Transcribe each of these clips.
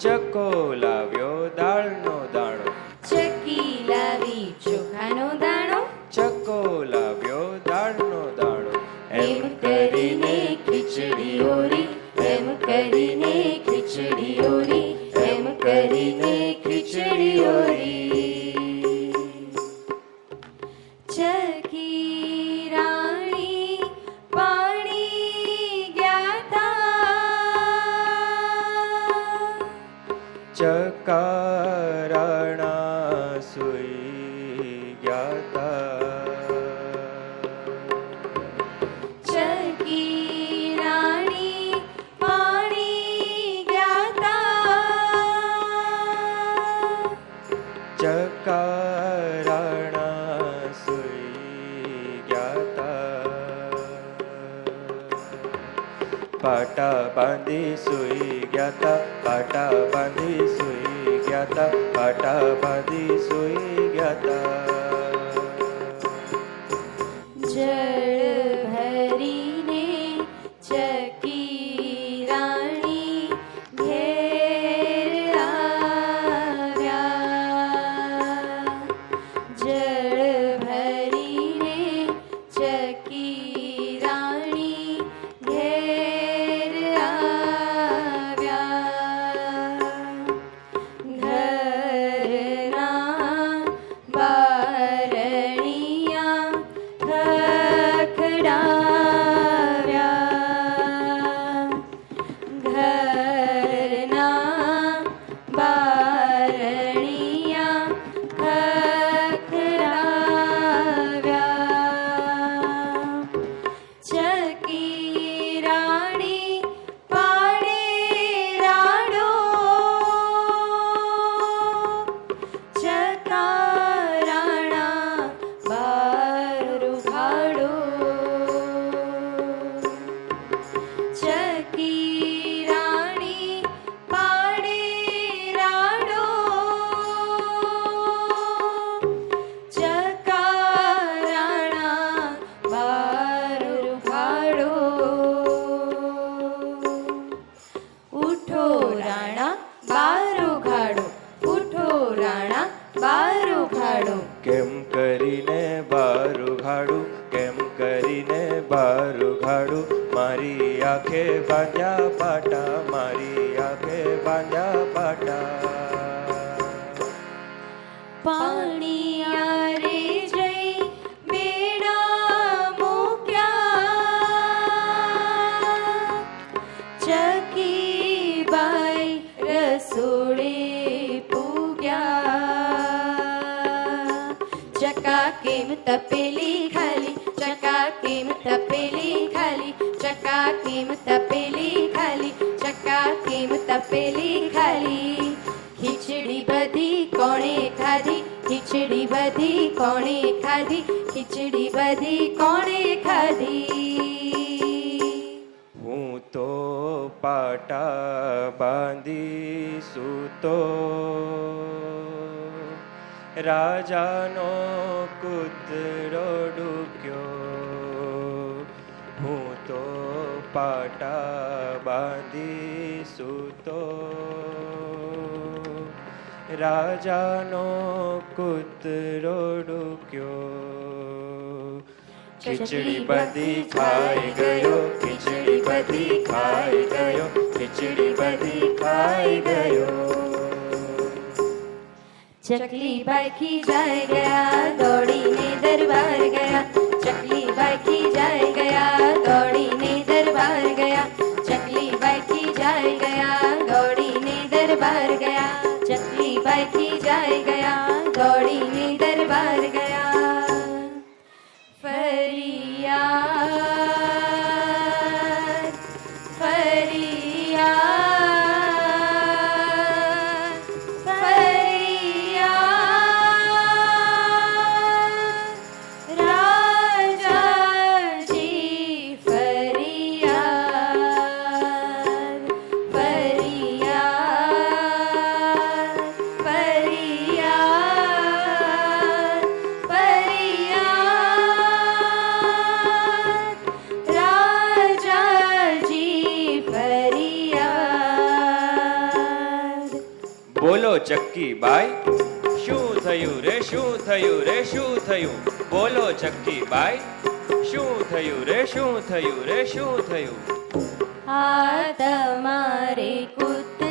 Chaco, chacolabios. बांधी सुई ज्ञाता काटा बांधी सुई ज्ञाता काटा बांधी सुई ज्ञाता। जय બાંધ્યા પાટા મારી આંખે બાંધ્યા પાટા પાણી આરે જઈ બેડા મૂક્યા ચકી બાઈ રસોડે પૂગ્યા ચકા કેમ તપેલી ખાલી ચકા કેમ તપેલી ખાધી? ખીચડી બધી કોણે ખાધી? હું તો પાટા બાંધી સૂતો. રાજાનો કૂતરો ડૂક્યો હું તો પાટા રાજાનો કૂતરો ડૂક્યો ખીચડી બધી ખાઈ ગયો ખીચડી બધી ખાઈ ગયો ખીચડી બધી ખાઈ ગયો ચકલી બાઈકી જાય ગયા દોડીને દરબાર ગયા गया। ચક્કી બાઈ, શું થયું રે, શું થયું રે, શું થયું? બોલો ચક્કી બાઈ, શું થયું રે, શું થયું રે, શું થયું? આ તમારી કૂતરે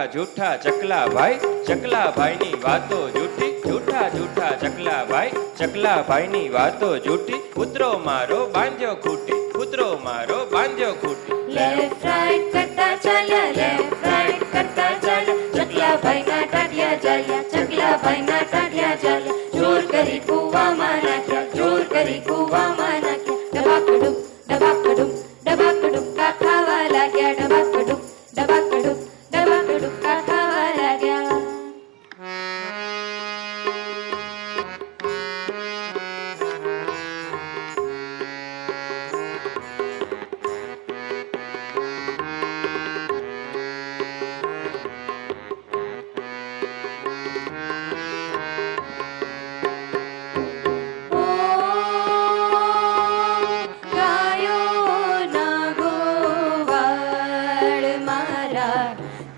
જૂઠા જૂઠા ચકલા ભાઈ ચકલા ભાઈની વાતો જૂઠી જૂઠા જૂઠા ચકલા ભાઈ ચકલા ભાઈની વાતો જૂઠી કૂતરો મારો બાંધ્યો ખૂટી કૂતરો મારો બાંધ્યો ખૂટી લેફ્ટ રાઈટ કરતા ચાલ્યા લેફ્ટ રાઈટ કરતા ચાલ્યા ચકલા ભાઈના ટાટિયા ચાલ્યા ચકલા ભાઈના ટાટિયા ચાલ્યા જોર કરી કૂવામાં નાખ્યા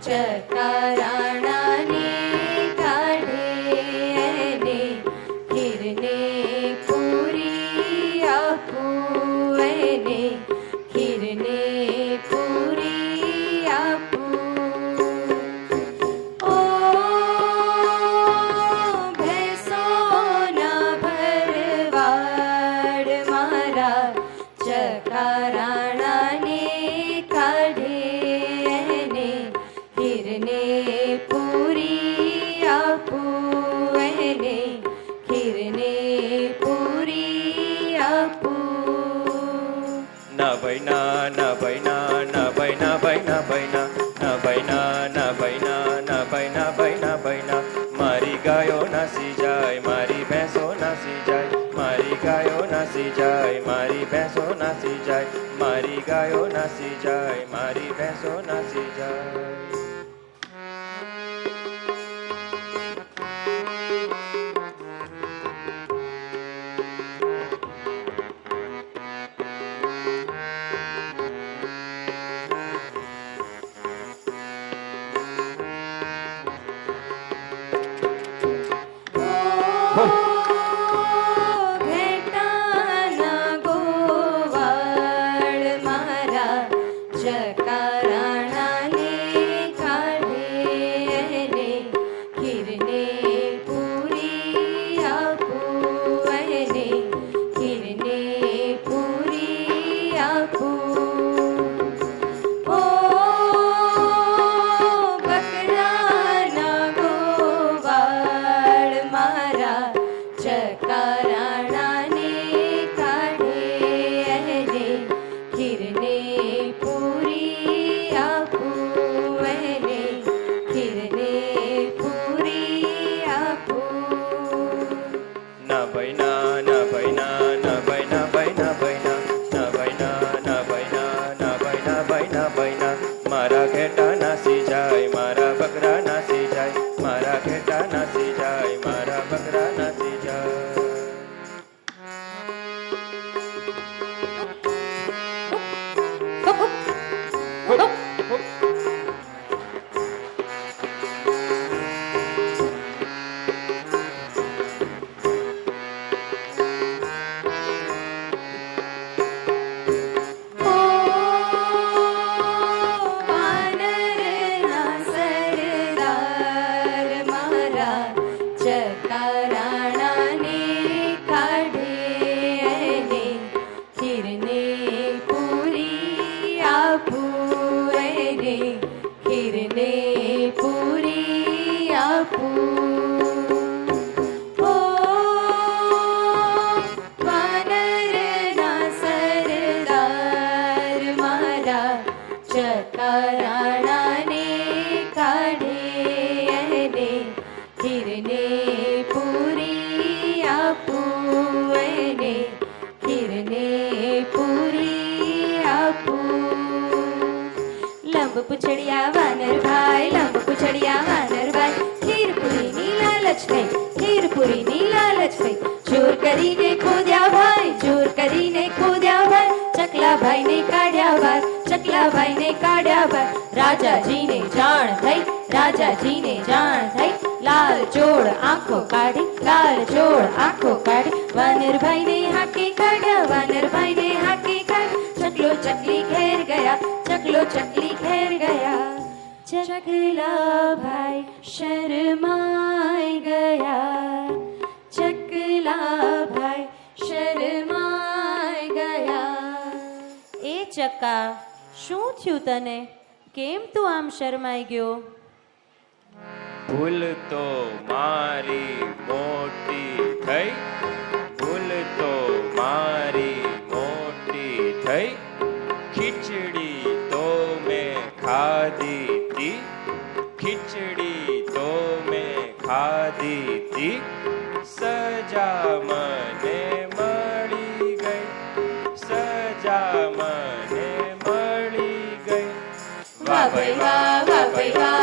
check. ના ના ભૈના ભૈના ના ભાઈ ના ભાઈ ના ભાઈ ના મારી ગાયો નાસી જાય, મારી ભેંસો નાસી જાય. મારી ગાયો નાસી જાય, મારી ભેંસો નાસી જાય. મારી ગાયો નાસી જાય, મારી ભેંસો નાસી જાય. 快 पुछड़िया वानर भाई, लंब पुछड़िया वानर भाई खीर पूरी नीला लक्ष्मी खीर पूरी नीला लक्ष्मी। चोर करी ने खोद्या भाई, चोर करी ने भाई, चकला भाई ने काढ़िया भाई, चकला भाई ने काढ़िया રાજાજીને જાણ થઈ રાજાજીને જાણ થઈ લાલ ચોળ આંખો કાઢી લાલ ચોળ આંખો કાઢી વાનરભાઈને હાકે કાઢ્યા વાનરભાઈને હાકે કાઢ ચકલો ચકલી ઘેર ગયા ચકલો ચકલી ઘેર ગયા ચકલા ભાઈ શરમાઈ ગયા ચકલા ભાઈ શરમાઈ ગયા એ ચકા શું થયું તને કેમ તું આમ શરમાઈ ગયો ભૂલ તો મારી મોટી થઈ ભૂલ તો મારી મોટી થઈ Bye. Bye.